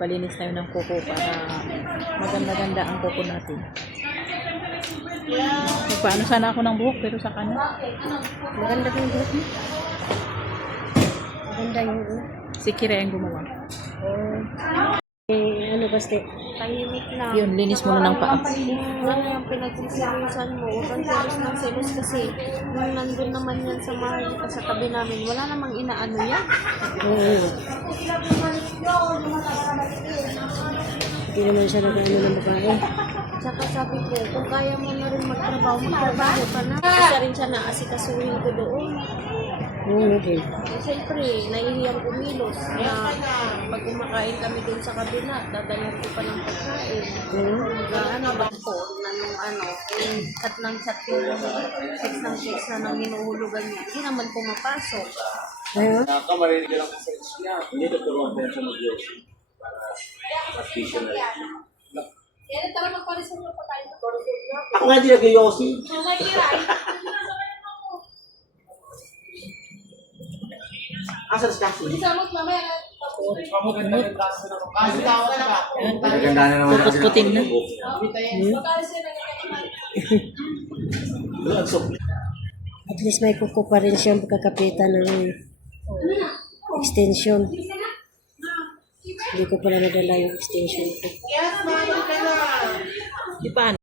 magpalinis tayo ng kuko para maganda-ganda ang kuko natin. Paano sana ako ng buhok pero sa kanya. Maganda yung buhok mo. Maganda yung Si Kira ang gumawa. ano basta tahimik na. Yun, linis mo na ng paa. Ano yung pinagsisirisan mo? Huwag kang selos ng selos kasi nung nandun naman yan sa sa tabi namin, wala namang inaano yan. Oo. Hindi naman siya nag-ano ng babae. Tsaka sabi ko, kung kaya mo na rin magtrabaho ka na. Isa rin siya na asikasuhin ko doon. Okay. Siyempre, nahihiyang kumilos na pag kumakain kami doon sa kabila, dadalhan ko pa ng pagkain. Ano ba po, na nung chat ng chat yung text ng text na nang hinuhulugan niya. Hindi naman pumapasok. Ayun? Nakakamarin lang sa isya. Hindi ito turuan tayo sa mag-yosi. Para mag-vision na rin. Ako nga di nag-yosi. Asa sa kasi? Maganda na naman. Pupus-putin na. At least may kuko pa rin siyang pagkakapitan ng extension. Hindi ko pala nadala yung extension ko. Di paano?